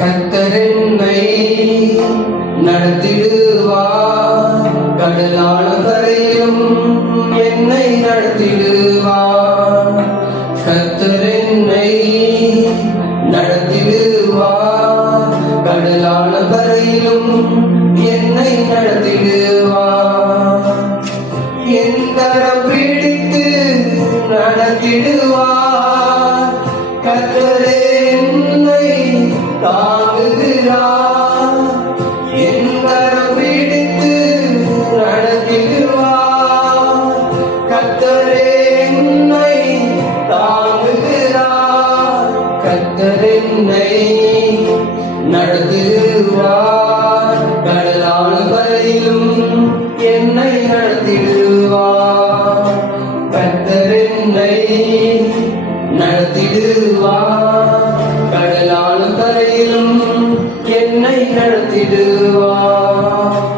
கர்த்தர் என்னை நடத்திடுவார், கடலான கரையிலும் என்னை நடத்திடுவார். கர்த்தர் என்னை நடத்திடுவார், கடலான கரையிலும் என்னை நடத்திடுவார். என் கரம் பிடித்து நடத்திடுவார், கர்த்தரே என்னை தாங்குகிறார். என் கரம் பிடித்து நடத்திடுவார், கர்த்தரே என்னை தாங்குகிறார். கர்த்தர் என்னை நடத்திடுவார், கடலான கரையிலும் என்னை நடத்திடுவார். கர்த்தர் என்னை நடத்திடுவார், கடலான கரையிலும் என்னை நடத்திடுவார்.